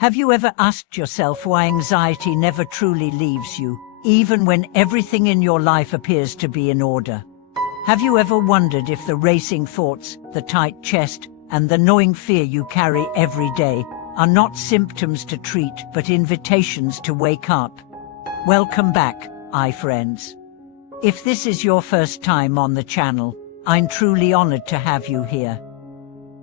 Have you ever asked yourself why anxiety never truly leaves you, even when everything in your life appears to be in order? Have you ever wondered if the racing thoughts, the tight chest, and the gnawing fear you carry every day are not symptoms to treat but invitations to wake up? Welcome back, friends. If this is your first time on the channel, I'm truly honored to have you here.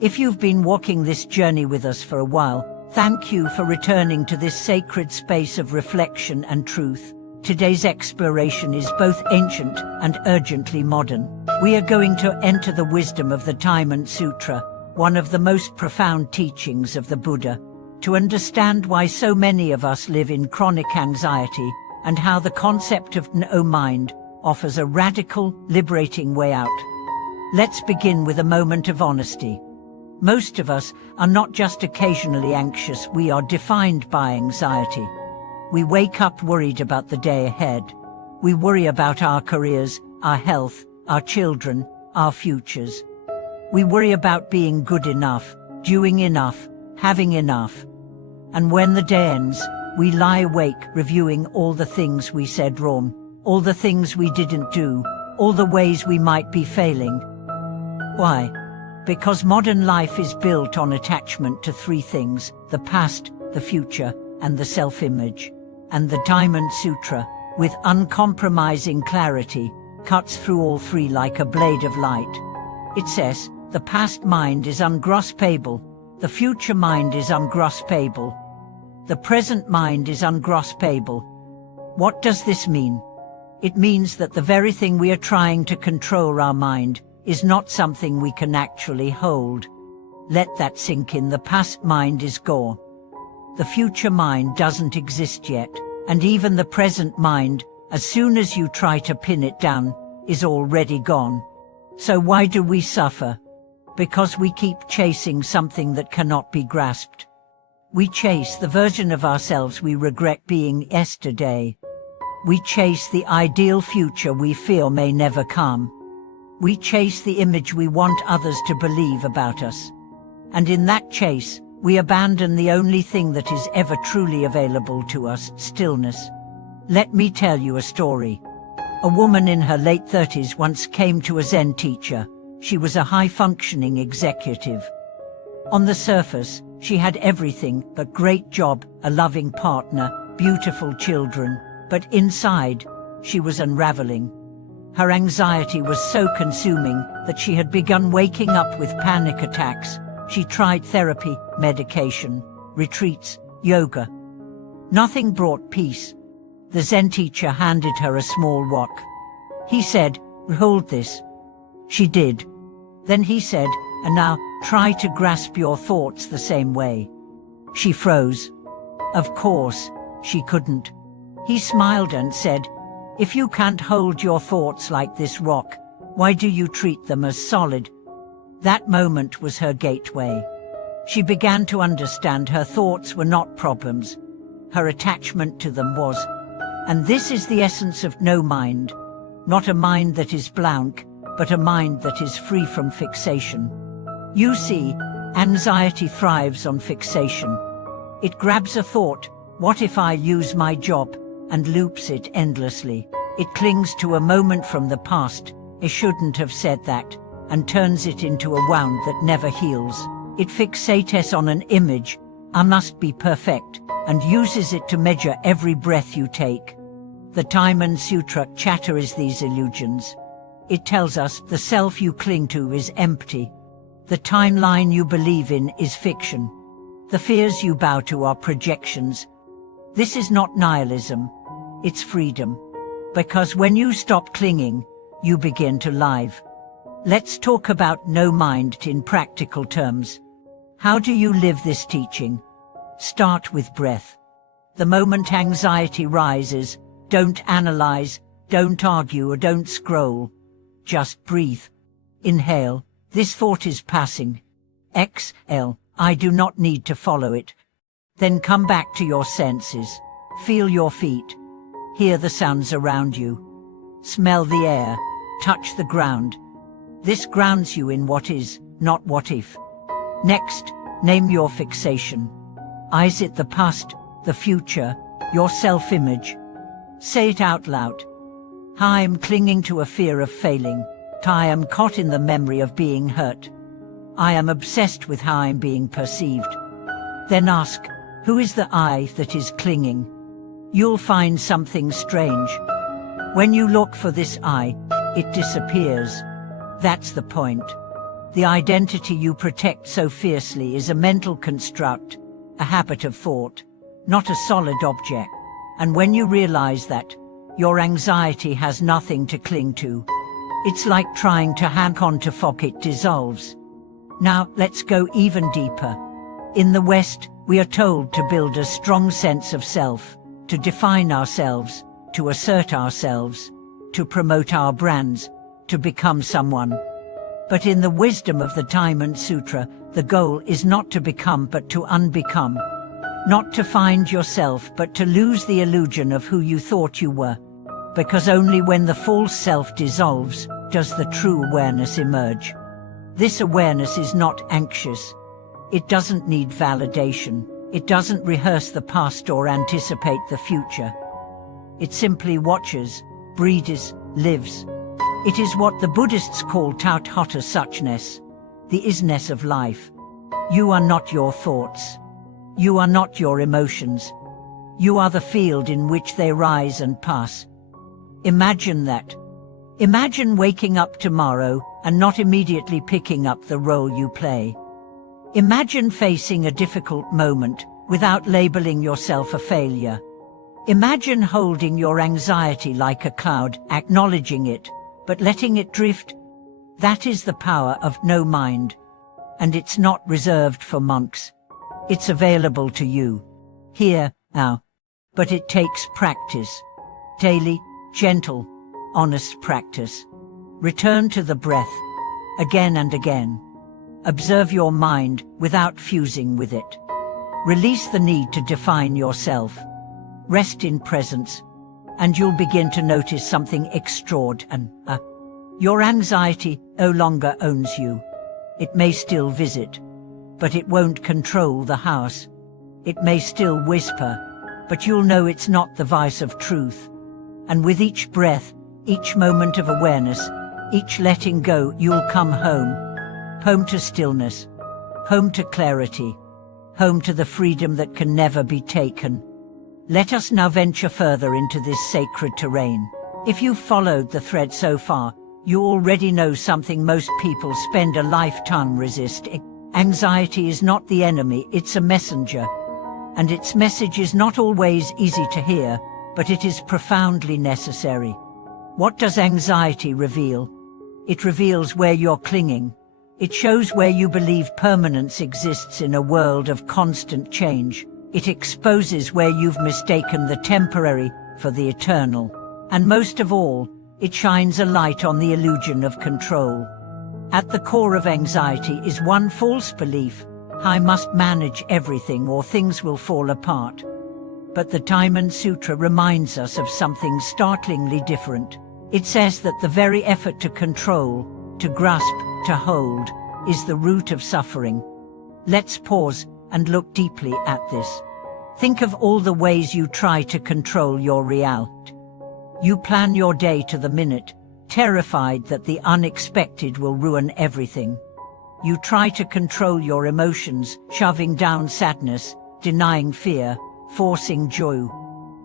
If you've been walking this journey with us for a while, thank you for returning to this sacred space of reflection and truth. Today's exploration is both ancient and urgently modern. We are going to enter the wisdom of the Diamond Sutra, one of the most profound teachings of the Buddha, to understand why so many of us live in chronic anxiety and how the concept of no mind offers a radical, liberating way out. Let's begin with a moment of honesty. Most of us are not just occasionally anxious, we are defined by anxiety. We wake up worried about the day ahead. We worry about our careers, our health, our children, our futures. We worry about being good enough, doing enough, having enough. And when the day ends, we lie awake reviewing all the things we said wrong, all the things we didn't do, all the ways we might be failing. Why? Because modern life is built on attachment to three things: the past, the future, and the self-image. And the Diamond Sutra, with uncompromising clarity, cuts through all three like a blade of light. It says, the past mind is ungraspable, the future mind is ungraspable, the present mind is ungraspable. What does this mean? It means that the very thing we are trying to control, our mind, is not something we can actually hold. Let that sink in. The past mind is gone. The future mind doesn't exist yet, and even the present mind, as soon as you try to pin it down, is already gone. So why do we suffer? Because we keep chasing something that cannot be grasped. We chase the version of ourselves we regret being yesterday. We chase the ideal future we fear may never come. We chase the image we want others to believe about us. And in that chase, we abandon the only thing that is ever truly available to us: stillness. Let me tell you a story. A woman in her late 30s once came to a Zen teacher. She was a high-functioning executive. On the surface, she had everything: a great job, a loving partner, beautiful children. But inside, she was unraveling. Her anxiety was so consuming that she had begun waking up with panic attacks. She tried therapy, medication, retreats, yoga. Nothing brought peace. The Zen teacher handed her a small rock. He said, "Hold this." She did. Then he said, "And now, try to grasp your thoughts the same way." She froze. Of course, she couldn't. He smiled and said, "If you can't hold your thoughts like this rock, why do you treat them as solid?" That moment was her gateway. She began to understand her thoughts were not problems. Her attachment to them was. And this is the essence of no mind. Not a mind that is blank, but a mind that is free from fixation. You see, anxiety thrives on fixation. It grabs a thought, "What if I lose my job?" and loops it endlessly. It clings to a moment from the past, "I shouldn't have said that," and turns it into a wound that never heals. It fixates on an image, "I must be perfect," and uses it to measure every breath you take. The Diamond Sutra chatters these illusions. It tells us the self you cling to is empty. The timeline you believe in is fiction. The fears you bow to are projections. This is not nihilism. It's freedom. Because when you stop clinging, you begin to live. Let's talk about no mind in practical terms. How do you live this teaching? Start with breath. The moment anxiety rises, don't analyze, don't argue, or don't scroll. Just breathe. Inhale, "This thought is passing." Exhale, "I do not need to follow it." Then come back to your senses. Feel your feet. Hear the sounds around you. Smell the air. Touch the ground. This grounds you in what is, not what if. Next, name your fixation. Is it the past, the future, your self-image? Say it out loud. I am clinging to a fear of failing. I am caught in the memory of being hurt. I am obsessed with how I'm being perceived. Then ask, who is the I that is clinging? You'll find something strange. When you look for this I, it disappears. That's the point. The identity you protect so fiercely is a mental construct, a habit of thought, not a solid object. And when you realize that, your anxiety has nothing to cling to. It's like trying to hang on to fog, it dissolves. Now, let's go even deeper. In the West, we are told to build a strong sense of self, to define ourselves, to assert ourselves, to promote our brands, to become someone. But in the wisdom of the Diamond Sutra, the goal is not to become but to unbecome. Not to find yourself but to lose the illusion of who you thought you were. Because only when the false self dissolves, does the true awareness emerge. This awareness is not anxious. It doesn't need validation. It doesn't rehearse the past or anticipate the future. It simply watches, breathes, lives. It is what the Buddhists call tathata suchness, the isness of life. You are not your thoughts. You are not your emotions. You are the field in which they rise and pass. Imagine that. Imagine waking up tomorrow and not immediately picking up the role you play. Imagine facing a difficult moment without labeling yourself a failure. Imagine holding your anxiety like a cloud, acknowledging it, but letting it drift. That is the power of no mind. And it's not reserved for monks. It's available to you. Here, now. But it takes practice. Daily, gentle, honest practice. Return to the breath, again and again. Observe your mind without fusing with it. Release the need to define yourself. Rest in presence, and you'll begin to notice something extraordinary. Your anxiety no longer owns you. It may still visit, but it won't control the house. It may still whisper, but you'll know it's not the voice of truth. And with each breath, each moment of awareness, each letting go, you'll come home. Home to stillness. Home to clarity. Home to the freedom that can never be taken. Let us now venture further into this sacred terrain. If you've followed the thread so far, you already know something most people spend a lifetime resisting. Anxiety is not the enemy, it's a messenger. And its message is not always easy to hear, but it is profoundly necessary. What does anxiety reveal? It reveals where you're clinging. It shows where you believe permanence exists in a world of constant change. It exposes where you've mistaken the temporary for the eternal. And most of all, it shines a light on the illusion of control. At the core of anxiety is one false belief: I must manage everything or things will fall apart. But the Diamond Sutra reminds us of something startlingly different. It says that the very effort to control, to grasp, to hold, is the root of suffering. Let's pause and look deeply at this. Think of all the ways you try to control your reality. You plan your day to the minute, terrified that the unexpected will ruin everything. You try to control your emotions, shoving down sadness, denying fear, forcing joy.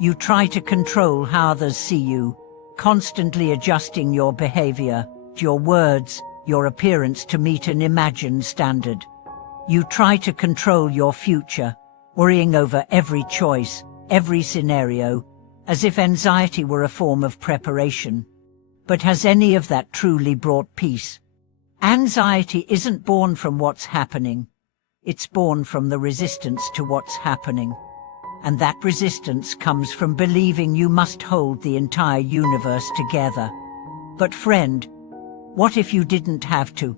You try to control how others see you, constantly adjusting your behavior, your words, your appearance to meet an imagined standard. You try to control your future, worrying over every choice, every scenario, as if anxiety were a form of preparation. But has any of that truly brought peace? Anxiety isn't born from what's happening. It's born from the resistance to what's happening. And that resistance comes from believing you must hold the entire universe together. But friend, what if you didn't have to?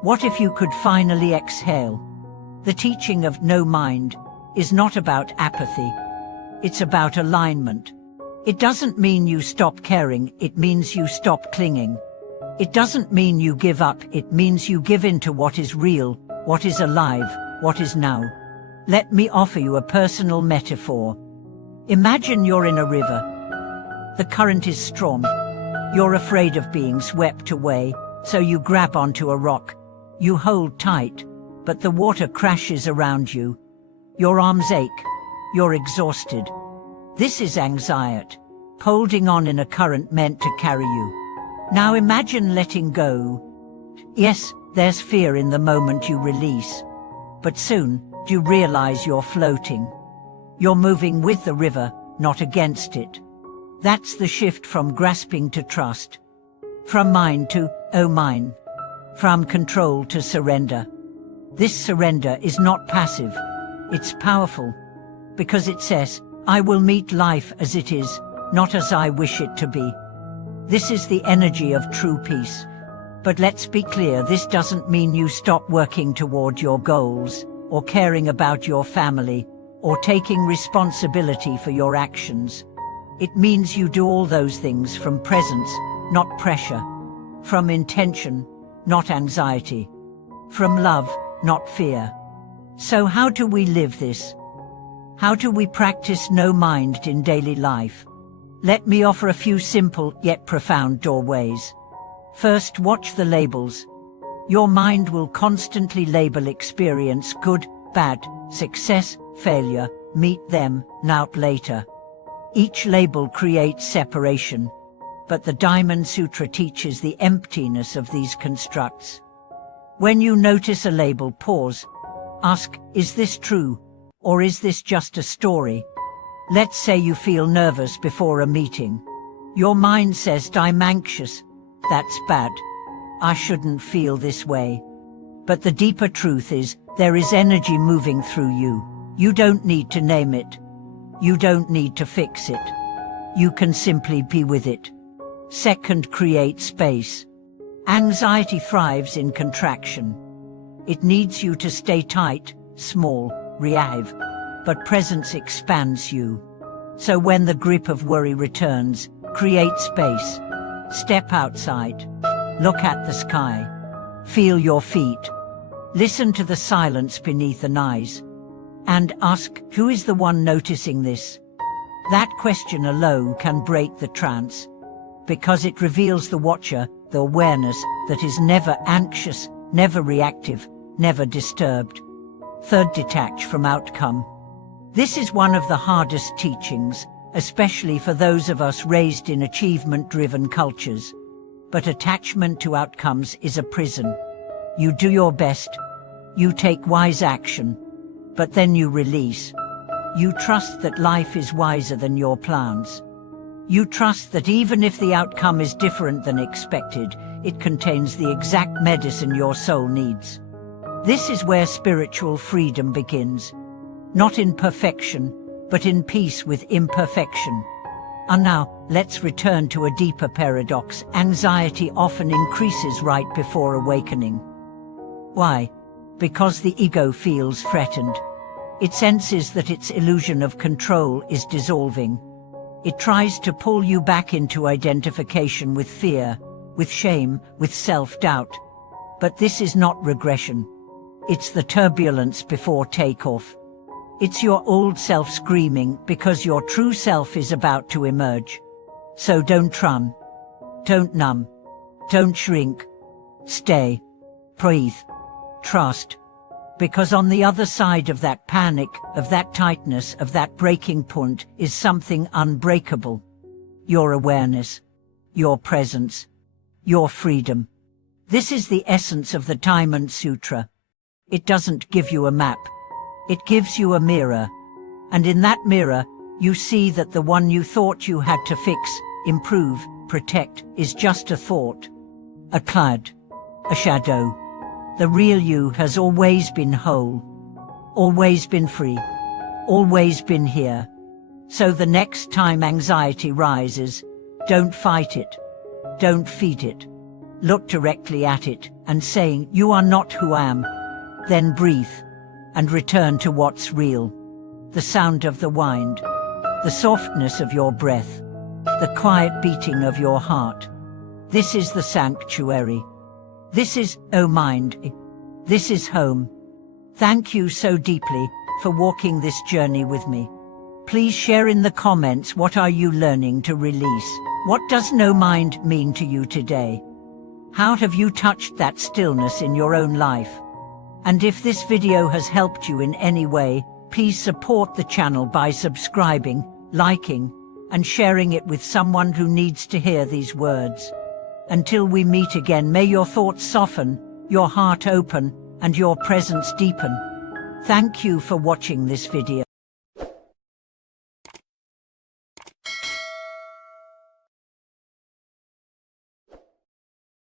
What if you could finally exhale? The teaching of no mind is not about apathy. It's about alignment. It doesn't mean you stop caring, it means you stop clinging. It doesn't mean you give up, it means you give in to what is real, what is alive, what is now. Let me offer you a personal metaphor. Imagine you're in a river. The current is strong. You're afraid of being swept away, so you grab onto a rock. You hold tight, but the water crashes around you. Your arms ache. You're exhausted. This is anxiety, holding on in a current meant to carry you. Now imagine letting go. Yes, there's fear in the moment you release. But soon, you realize you're floating. You're moving with the river, not against it. That's the shift from grasping to trust. From mind to, oh mine. From control to surrender. This surrender is not passive. It's powerful. Because it says, I will meet life as it is, not as I wish it to be. This is the energy of true peace. But let's be clear, this doesn't mean you stop working toward your goals, or caring about your family, or taking responsibility for your actions. It means you do all those things from presence, not pressure. From intention, not anxiety. From love, not fear. So how do we live this? How do we practice no mind in daily life? Let me offer a few simple yet profound doorways. First, watch the labels. Your mind will constantly label experience good, bad, success, failure, meet them, now, later. Each label creates separation, but the Diamond Sutra teaches the emptiness of these constructs. When you notice a label, pause. Ask, is this true? Or is this just a story? Let's say you feel nervous before a meeting. Your mind says, I'm anxious. That's bad. I shouldn't feel this way. But the deeper truth is, there is energy moving through you. You don't need to name it. You don't need to fix it. You can simply be with it. Second, create space. Anxiety thrives in contraction. It needs you to stay tight, small, reactive, but presence expands you. So when the grip of worry returns, create space. Step outside. Look at the sky. Feel your feet. Listen to the silence beneath the eyes. And ask, who is the one noticing this? That question alone can break the trance, because it reveals the watcher, the awareness that is never anxious, never reactive, never disturbed. Third, detach from outcome. This is one of the hardest teachings, especially for those of us raised in achievement-driven cultures. But attachment to outcomes is a prison. You do your best, you take wise action, but then you release. You trust that life is wiser than your plans. You trust that even if the outcome is different than expected, it contains the exact medicine your soul needs. This is where spiritual freedom begins. Not in perfection, but in peace with imperfection. And now, let's return to a deeper paradox. Anxiety often increases right before awakening. Why? Because the ego feels threatened. It senses that its illusion of control is dissolving. It tries to pull you back into identification with fear, with shame, with self-doubt. But this is not regression. It's the turbulence before takeoff. It's your old self screaming because your true self is about to emerge. So don't run. Don't numb. Don't shrink. Stay. Breathe. Trust. Because on the other side of that panic, of that tightness, of that breaking point, is something unbreakable. Your awareness. Your presence. Your freedom. This is the essence of the Diamond Sutra. It doesn't give you a map. It gives you a mirror. And in that mirror, you see that the one you thought you had to fix, improve, protect, is just a thought. A cloud. A shadow. The real you has always been whole. Always been free. Always been here. So the next time anxiety rises, don't fight it. Don't feed it. Look directly at it and saying, you are not who I am. Then breathe and return to what's real. The sound of the wind, the softness of your breath, the quiet beating of your heart. This is the sanctuary. This is, oh mind, this is home. Thank you so deeply for walking this journey with me. Please share in the comments, what are you learning to release? What does no mind mean to you today? How have you touched that stillness in your own life? And if this video has helped you in any way, please support the channel by subscribing, liking, and sharing it with someone who needs to hear these words. Until we meet again, may your thoughts soften, your heart open, and your presence deepen. Thank you for watching this video.